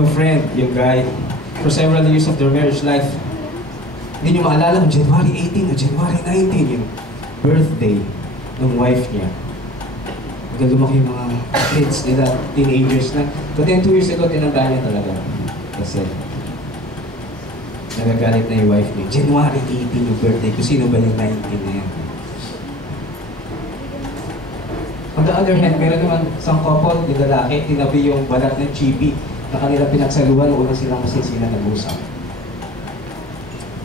have a friend, yung guy, for several years of their marriage life, hindi nyo maalala kung January 18 o January 19 yung birthday ng wife niya. Hanggang lumaki yung mga kids nila, teenagers na. But then 2 years ago, tinandaan niya talaga. Kasi nagagalit na yung wife niya. January 18 yung birthday ko. Sino ba yung 19 na yan? On the other hand, meron naman isang couple, yung lalaki, tinabi yung balat ng chibi na kanila pinagsaluhan nung una silang masisina nag-usap.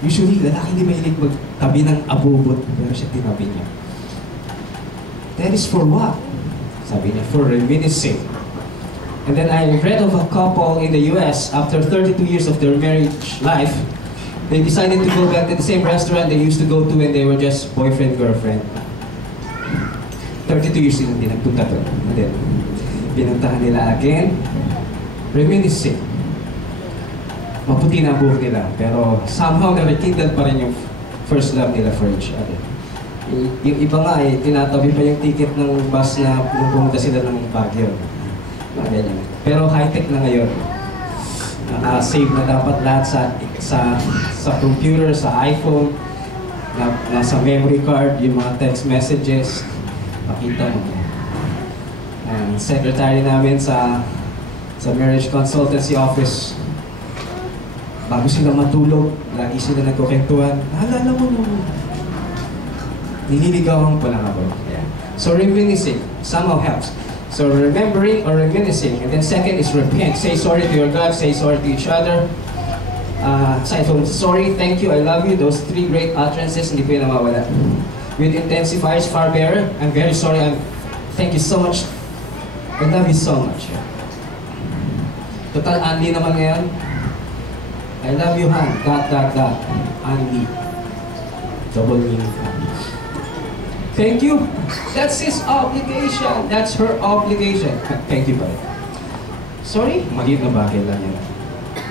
Usually, lalaki hindi mahilig magtabi ng abubot, pero siya tinabi niya. That is for what? Sabi niya, for reminiscing. And then I read of a couple in the US, after 32 years of their marriage life, they decided to go back to the same restaurant they used to go to when they were just boyfriend-girlfriend. 32 years din hindi nagpunta doon. And then, pinuntahan nila again, reminiscing. Maputi na ang buhok nila, pero somehow na-rekindle pa rin yung first love nila for each other. Yung iba nga tinatabi pa yung ticket ng bus na pumunta sila ng Baguio. Pero high-tech na ngayon. Naka-save na dapat lahat sa computer, sa iPhone, nasa memory card, yung mga text messages. Pakita mo. Ang secretary namin sa marriage consultancy office, bago sila matulog, lagi sila nagkukwentuhan. Naalala mo nung nililigawan pa lang ako. Yeah. So reminiscing somehow helps. So remembering or reminiscing. And then second is repent. Say sorry to your God, say sorry to each other. Aside from sorry, thank you, I love you, those three great utterances, hindi po yung nawawala. With intensifiers, far better. I'm very sorry, thank you so much. I love you so much. Total, Andy naman ngayon. I love you, Han. ... Andy. Double meaning. Thank you. That's his obligation. That's her obligation. Thank you pa rin. Sorry? Maliit na bagay lang yan.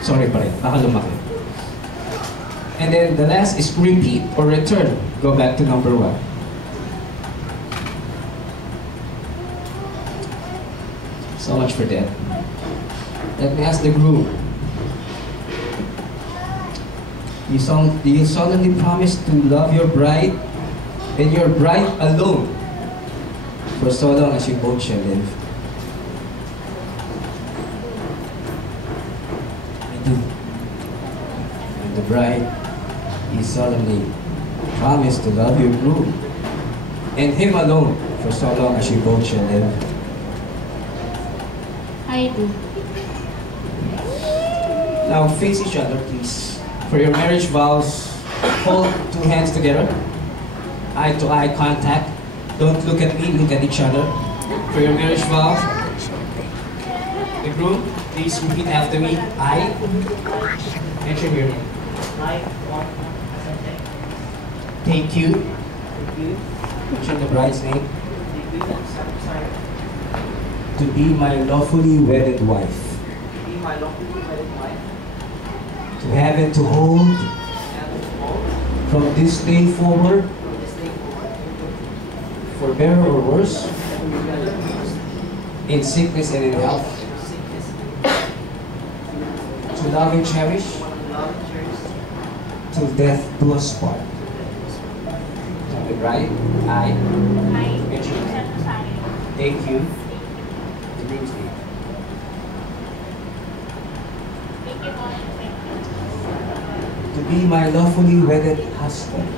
Sorry pa rin. Baka lumaki. And then the last is repeat or return. Go back to number 1. So much for that. Let me ask the groom. Do you solemnly promise to love your bride and your bride alone for so long as you both shall live? I do. And the bride, you solemnly promise to love your groom and him alone for so long as you both shall live. I do. Now face each other, please. For your marriage vows, hold 2 hands together. Eye-to-eye contact. Don't look at me, look at each other. For your marriage vow, the groom, please repeat after me. I, mention your name. Thank you. Mention the bride's name. To be my lawfully wedded wife. To have and to hold from this day forward, for better or worse, in sickness and in health, to love and cherish, till death do us part. Tell me, right? I. Thank you. The groom's name. To be my lawfully wedded husband.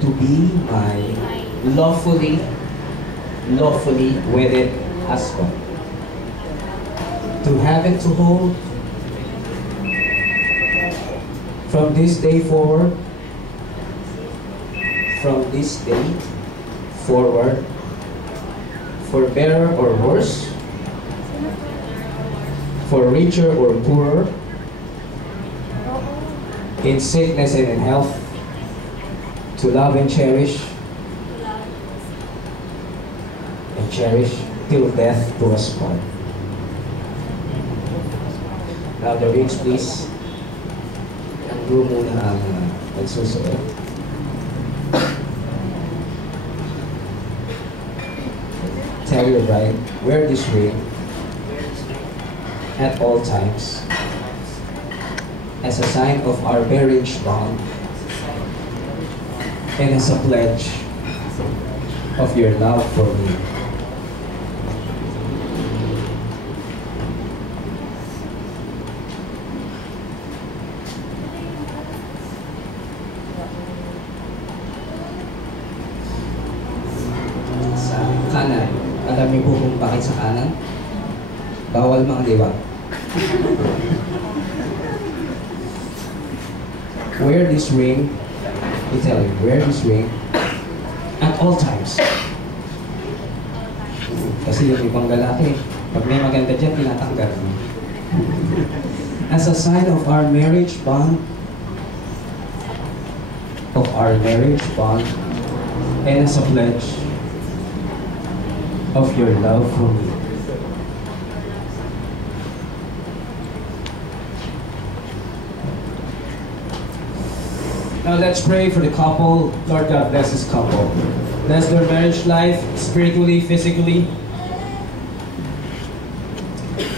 To be my lawfully wedded husband. To have and to hold from this day forward, for better or worse, for richer or poorer, in sickness and in health, to love and cherish till death do us part. Now the rings, please. Ang groom muna ang nagsusunod. Tell your bride, wear this ring at all times, as a sign of our marriage bond and as a pledge of your love for me. Sa kanan, alam niyo po kung bakit sa kanan? Bawal mga liwa. Wear this ring, I tell you, wear this ring at all times. Kasi yung ibang lalaki, pag may maganda dyan, tinatanggal. As a sign of our marriage bond, and as a pledge of your love for me. Now let's pray for the couple. Lord God, bless this couple. Bless their marriage life, spiritually, physically,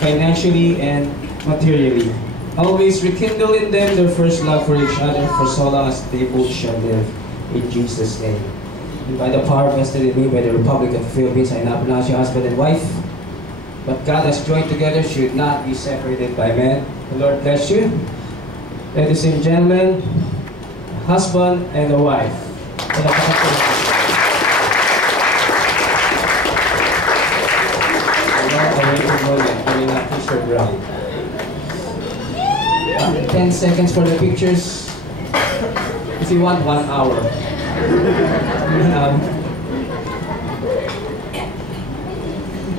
financially, and materially. Always rekindle in them their first love for each other for so long as they both shall live. In Jesus' name. And by the power vested in me by the Republic of the Philippines, I now pronounce you husband and wife. But God has joined together should not be separated by man. The Lord bless you. Ladies and gentlemen, husband and a wife. Fisher Brown. 10 seconds for the pictures. If you want 1 hour.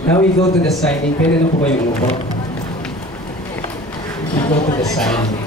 Now we go to the signing. Pwede na po kayong umupo. We go to the signing.